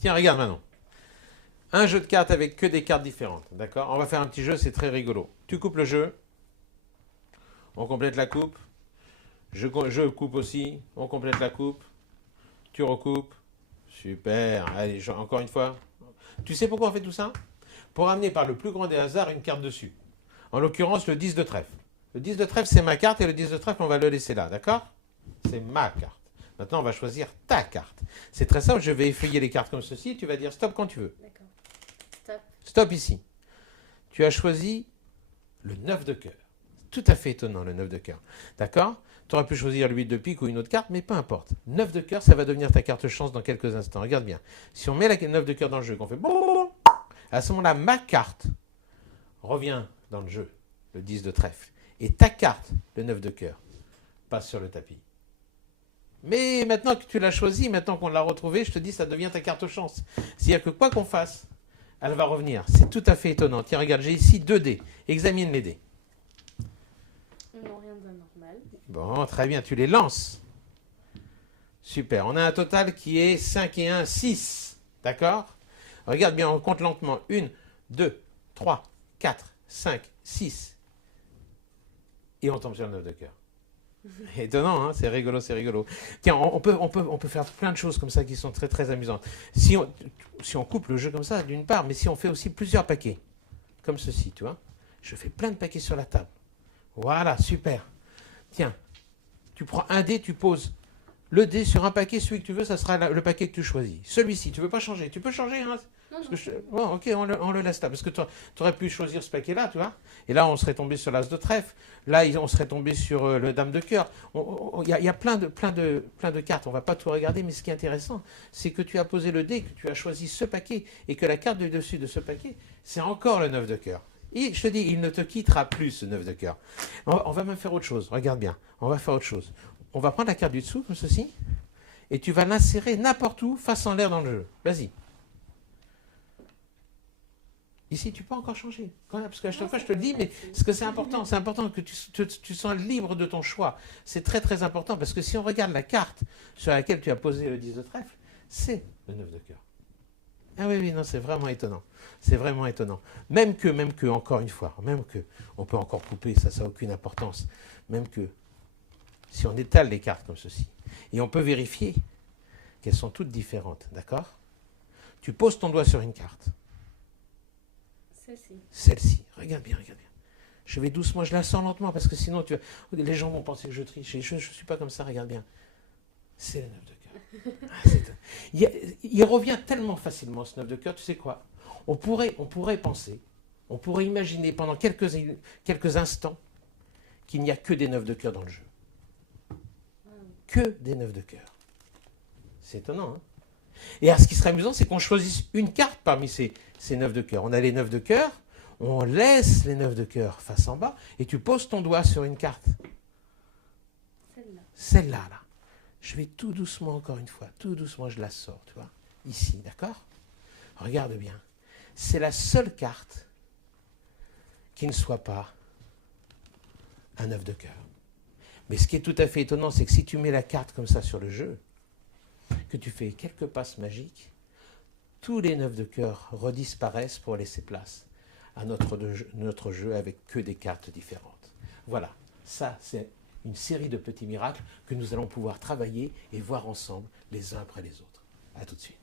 Tiens, regarde maintenant. Un jeu de cartes avec que des cartes différentes. D'accord? On va faire un petit jeu, c'est très rigolo. Tu coupes le jeu. On complète la coupe. Je coupe aussi. On complète la coupe. Tu recoupes. Super. Allez, encore une fois. Tu sais pourquoi on fait tout ça? Pour amener par le plus grand des hasards une carte dessus. En l'occurrence, le 10 de trèfle. Le 10 de trèfle, c'est ma carte et le 10 de trèfle, on va le laisser là. D'accord? C'est ma carte. Maintenant, on va choisir ta carte. C'est très simple, je vais effeuiller les cartes comme ceci. Tu vas dire stop quand tu veux. D'accord. Stop. Stop ici. Tu as choisi le 9 de cœur. Tout à fait étonnant, le 9 de cœur. D'accord? Tu aurais pu choisir le 8 de pique ou une autre carte, mais peu importe. 9 de cœur, ça va devenir ta carte chance dans quelques instants. Regarde bien. Si on met la 9 de cœur dans le jeu, qu'on fait bon, à ce moment-là, ma carte revient dans le jeu, le 10 de trèfle. Et ta carte, le 9 de cœur, passe sur le tapis. Mais maintenant que tu l'as choisi, maintenant qu'on l'a retrouvé, je te dis, ça devient ta carte chance. C'est-à-dire que quoi qu'on fasse, elle va revenir. C'est tout à fait étonnant. Tiens, regarde, j'ai ici 2 dés. Examine les dés. Non, rien d'anormal. Bon, très bien, tu les lances. Super. On a un total qui est 5 et 1, 6. D'accord? Regarde bien, on compte lentement. 1, 2, 3, 4, 5, 6. Et on tombe sur le 9 de cœur. Étonnant, hein, c'est rigolo, c'est rigolo. Tiens, on peut faire plein de choses comme ça qui sont très très amusantes. Si on coupe le jeu comme ça, d'une part, mais si on fait aussi plusieurs paquets, comme ceci, tu vois, je fais plein de paquets sur la table. Voilà, super. Tiens, tu prends un dé, tu poses le dé sur un paquet, celui que tu veux, ça sera le paquet que tu choisis. Celui-ci, tu veux pas changer? Tu peux changer, hein? Non, non. Bon, ok, on le laisse là. Parce que tu aurais pu choisir ce paquet-là, tu vois. Et là, on serait tombé sur l'as de trèfle. Là, on serait tombé sur le dame de cœur. Il y a plein de cartes. On va pas tout regarder, mais ce qui est intéressant, c'est que tu as posé le dé, que tu as choisi ce paquet, et que la carte du dessus de ce paquet, c'est encore le 9 de cœur. Et je te dis, il ne te quittera plus, ce 9 de cœur. On va même faire autre chose. Regarde bien. On va faire autre chose. On va prendre la carte du dessous, comme ceci, et tu vas l'insérer n'importe où, face en l'air dans le jeu. Vas-y. Ici, tu peux encore changer. Parce que chaque fois, je te le dis, mais parce que c'est important que tu sens libre de ton choix. C'est très, très important, parce que si on regarde la carte sur laquelle tu as posé le 10 de trèfle, c'est le 9 de cœur. Ah oui, oui, non, c'est vraiment étonnant. C'est vraiment étonnant. Même que, encore une fois, même que, on peut encore couper, ça n'a aucune importance. Même que, si on étale les cartes comme ceci, et on peut vérifier qu'elles sont toutes différentes, d'accord? Tu poses ton doigt sur une carte. Celle-ci. Celle-ci, regarde bien, regarde bien. Je vais doucement, je la sors lentement, parce que sinon, les gens vont penser que je triche. Et je ne suis pas comme ça, regarde bien. C'est le 9 de cœur. Il revient tellement facilement, ce 9 de cœur, tu sais quoi? On pourrait penser, on pourrait imaginer pendant quelques instants qu'il n'y a que des 9 de cœur dans le jeu. Que des 9 de cœur. C'est étonnant, hein? Et alors, ce qui serait amusant, c'est qu'on choisisse une carte parmi ces 9 de cœur. On a les 9 de cœur, on laisse les 9 de cœur face en bas, et tu poses ton doigt sur une carte. Celle-là. Celle-là, là. Je vais tout doucement, encore une fois, tout doucement, je la sors, tu vois. Ici, d'accord? Regarde bien. C'est la seule carte qui ne soit pas un 9 de cœur. Mais ce qui est tout à fait étonnant, c'est que si tu mets la carte comme ça sur le jeu, que tu fais quelques passes magiques, tous les 9 de cœur redisparaissent pour laisser place à notre jeu avec que des cartes différentes. Voilà, ça c'est une série de petits miracles que nous allons pouvoir travailler et voir ensemble les uns après les autres. A tout de suite.